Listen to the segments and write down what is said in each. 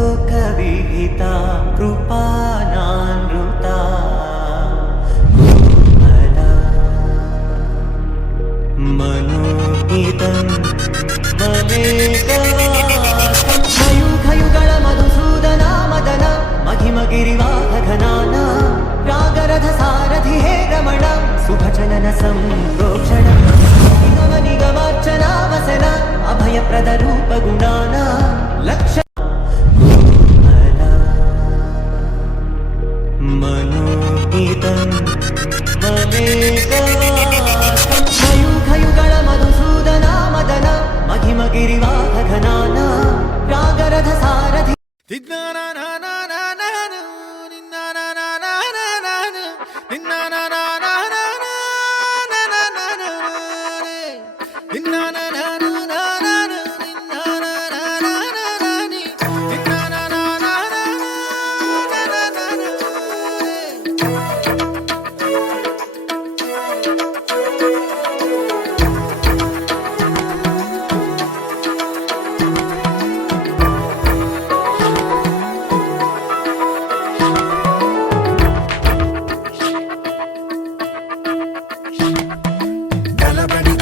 शोकविहिता कृपानानृता मनोहितं ममेकवासं मयूखयुगळ मधुसूदना मदन महिमगिरिवाहघनाना रागरथसारथि हे रमण शुभचलन संप्रोक्षण निगमनिगमार्चना वसन अभयप्रदरूपगुणाना लक्ष मनोहितं ममेकवासं मयूखयुगळ मधुसूदना मदन महिमगिरिवाहघनाना रागरथसारथि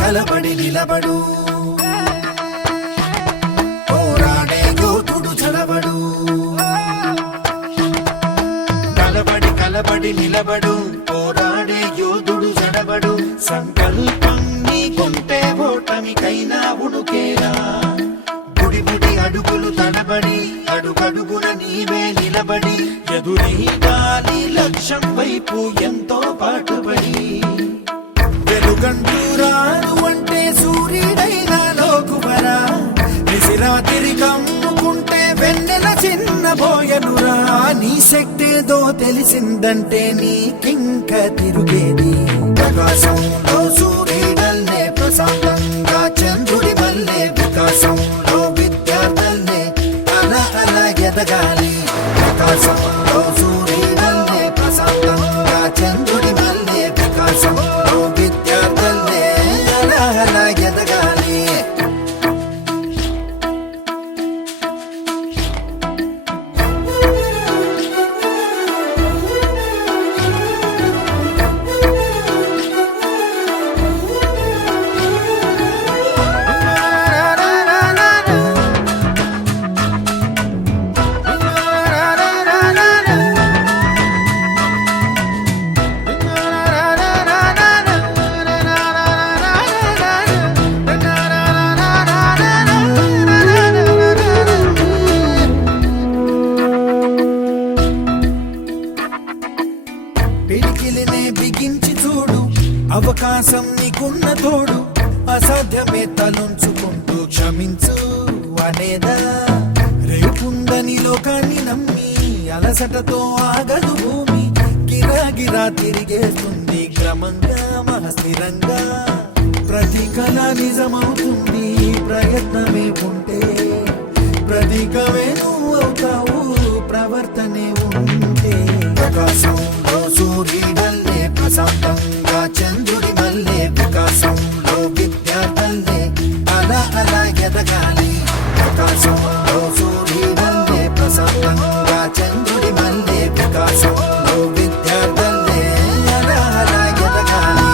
కలబడి నిలబడు పోరాడే యోధుడు చలబడు కలబడి నిలబడు పోరాడే యోధుడు చడబడు సంకల్పం నీకుంటే ఓటమికైనా ఉడుకేరా బుడి అడుగులు తడబడి అడుగడుగున నీవే నిలబడి ఎదురీగాలి లక్ష్యం వైపు ఎంతో పాటుపడి వెలుగంటూరాను అంటే సూర్యుడైనా లోకువరా నిసిరాతిరి కమ్ముకుంటే వెన్నెల చిన్నబోయనురా నీ శక్తేదో తెలిసిందంటే నీకింక తిరుగేది ప్రకాశంలో సూర్యుడల్లే ప్రశాంతంగా చంద్రుడి వల్లే వికాసంలో విద్యార్థులే అలా ఎదగాలి ప్రకాశంలో సూర్యుడల్లే ప్రశాంతంగా చంద్రుడి వల్లే వికాసంలో విద్యార్థులే అలా ఎదగాలి పిడికిలినే బిగించి చూడు అవకాశం నీకున్న తోడు అసాధ్యమే తలుంచుకుంటూ క్షమించు అనేదా రేపుందని లోకాన్ని నమ్మి అలసటతో ఆగదు భూమి గిరాగిరా తిరిగేస్తుంది క్రమంగా మహస్థిరంగా ప్రతి కళ నిజమవుతుంది ప్రయత్నమే ఉంటే ప్రతీకమే నువ్వు అవుతావు ప్రవర్తనే ఉంటే ప్రకాశంలో సూర్యుడల్లే ప్రశాంతంగా చంద్రుడి మల్లే వికాసంలో విద్యార్థులే అలా ఎదగాలి ప్రకాశంలో సూర్యుడల్లే ప్రశాంతంగా చంద్రుడి మల్లే వికాసంలో విద్యార్థులే అలా ఎదగాలి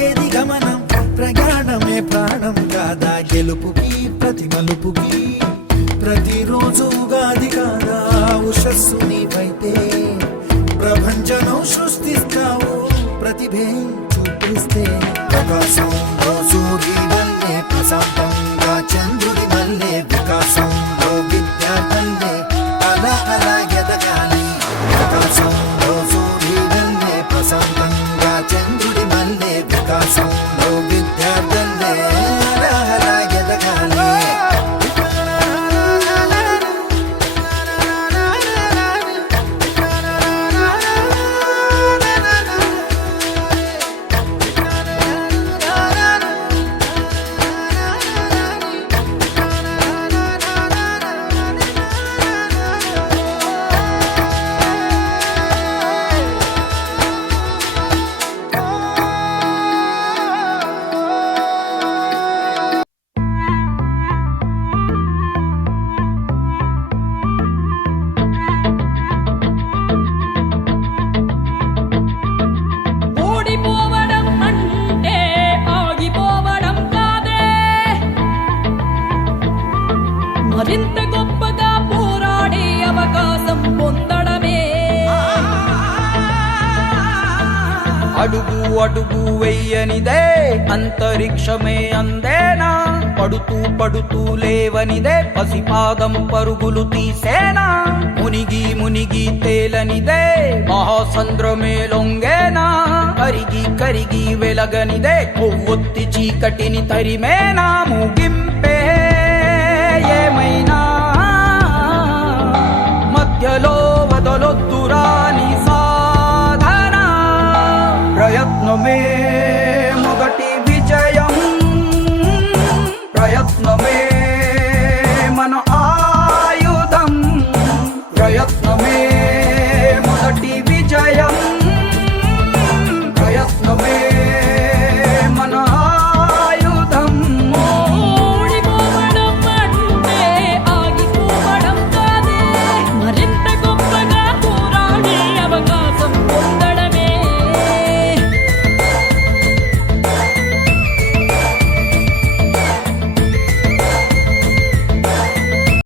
సాగేది గమనం ప్రయాణమే ప్రాణం కాదా గెలుపుకి ప్రతి మలుపుకి ప్రతిరోజు ఉగాది కాదా ఉషస్సు నీవైతే ప్రభంజనం సృష్టిస్తావు ప్రతిభే చూపిస్తే ప్రకాశంలో సూర్యుడల్లే ప్రశాంతంగా చంద్రుడి మల్లె వికాసంలో విద్యార్థులే అలా అలా ఎదగాలి ప్రకాశంలో సూర్యుడల్లే ప్రశాంతంగా చంద్రుడి మల్లె వికాసంలో విద్యార్థులే అలా అలా ఎదగాలి ఓడిపోవడం అంటే ఆగిపోవడం కాదే, మరింత గొప్పగా పోరాడే అవకాశం పొందడమే. అడుగు అడుగు వెయ్యనిదే అంతరిక్షమే అందేనా, పడుతూ పడుతూ లేవనిదే పసిపాదం పరుగులు తీసేనా, మునిగి మునిగి తేలనిదే మహాసంద్రమే లొంగేనా, కరిగి కరిగి వెలగనిదే కొవ్వొత్తి చీకటిని తరిమేనా, ముగింపే ఏమైనా మధ్యలో వదలొద్దురా నీ సాధన ప్రయత్నమే